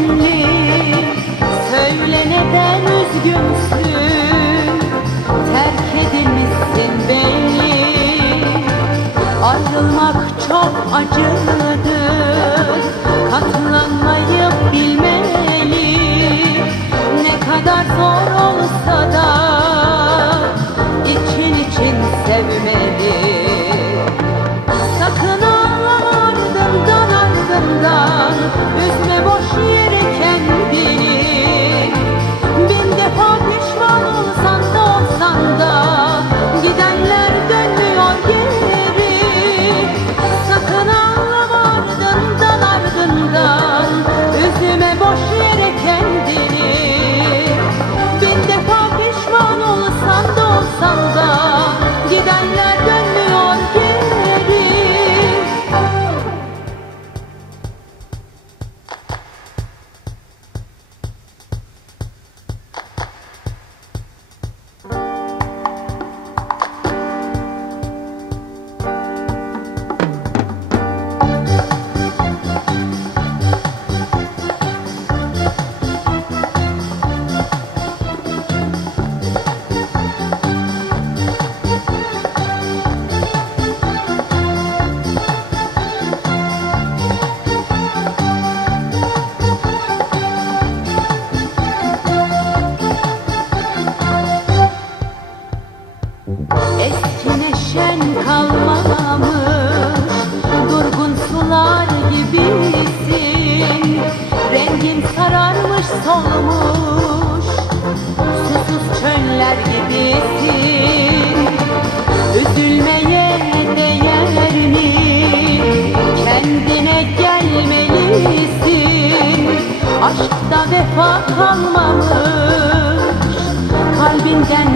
önemli. Söyle neden üzgünsün, terk edilmişsin belli. Ayrılmak çok acıdır, katlanmayı bilmeli. Ne kadar zor olsa da için için sevmeli. Sakın ağlama ardından ardından, üzme boş yere kendini. Bin defa pişman olsan da olsan da, gidenler dönmüyor geri. Sakın ağlama ardından ardından, üzme boş yere kendini. Bin defa pişman olsan da olsan da, gidenler dönmüyor geri. Eski neşen kalmamış, durgun sular gibisin. Rengin sararmış solmuş, susuz çöller gibisin. Üzülmeye değer mi? Kendine gelmelisin. Aşkta vefa kalmamış, kalbinden